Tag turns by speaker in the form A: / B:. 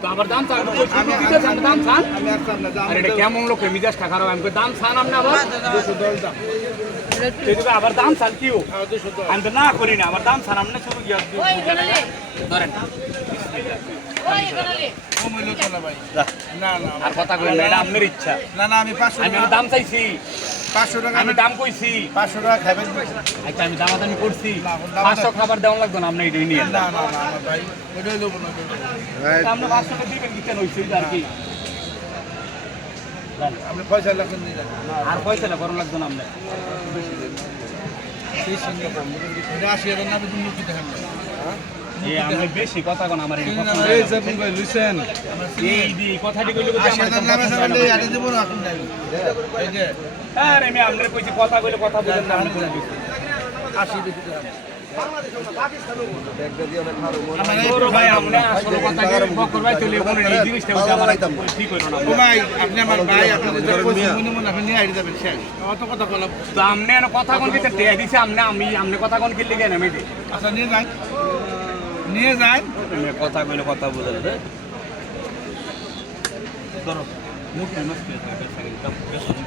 A: তো আমার দাম চান? আমি দিতে চান আর এটা কেমন লোক মিজাজ টাকা আমি কই, দাম চান আপনি আবার? দিকে আবার দাম চান কিও
B: হ্যাঁ,
A: আমি তো না করি না আমার দাম চান আপনি শুরু গিয়া ধরেন। আর কথা কই না এটা আপনার ইচ্ছা।
B: না না আমি
A: দাম চাইছি।
B: পাঁচশো টাকা
A: আমি দাম কইছি।
B: পাঁচশো টাকা খাবেন
A: আচ্ছা আমি দামাদামি করছি।
B: না, দামাদামি-
A: পাঁচশো খাবার দেওয়া লাগবে না আপনি এটাই নিয়ে
B: না না না ভাই ওইটাই দেবো না ওইটাই
A: আপনি পাঁচশো টাকা দিবেন কি কেন হইছে আর কি।
B: আপনি পয়সা লাগেন নিয়ে
A: আর পয়সা না লাগবে না আপনি
B: হাজার না আপনি দেখেন না।
A: এই আপনি বেশি কথা কোন আমার এই কথা
B: এই
A: বলেন না।
B: ভাই লুইছেন
A: এই দি কথাটি কইলে বুঝি আমার
B: হাজার
A: কথা
B: নামে
A: পছন্দ
B: সামনে
A: না।
B: আটে দেবো না এখন যাই এই যে।
A: আরে আমি কইছি কথা কইলে কথা বুঝেন না আপনি কোন কথা দিতে আপনি আমি আপনি কথা কোন কিনলে কেন আমি দি
B: আচ্ছা নিয়ে যান। নিয়ে যান।
A: কথা কইলে কথা বলে ধরো মুখ নষ্ট হয়ে যাবে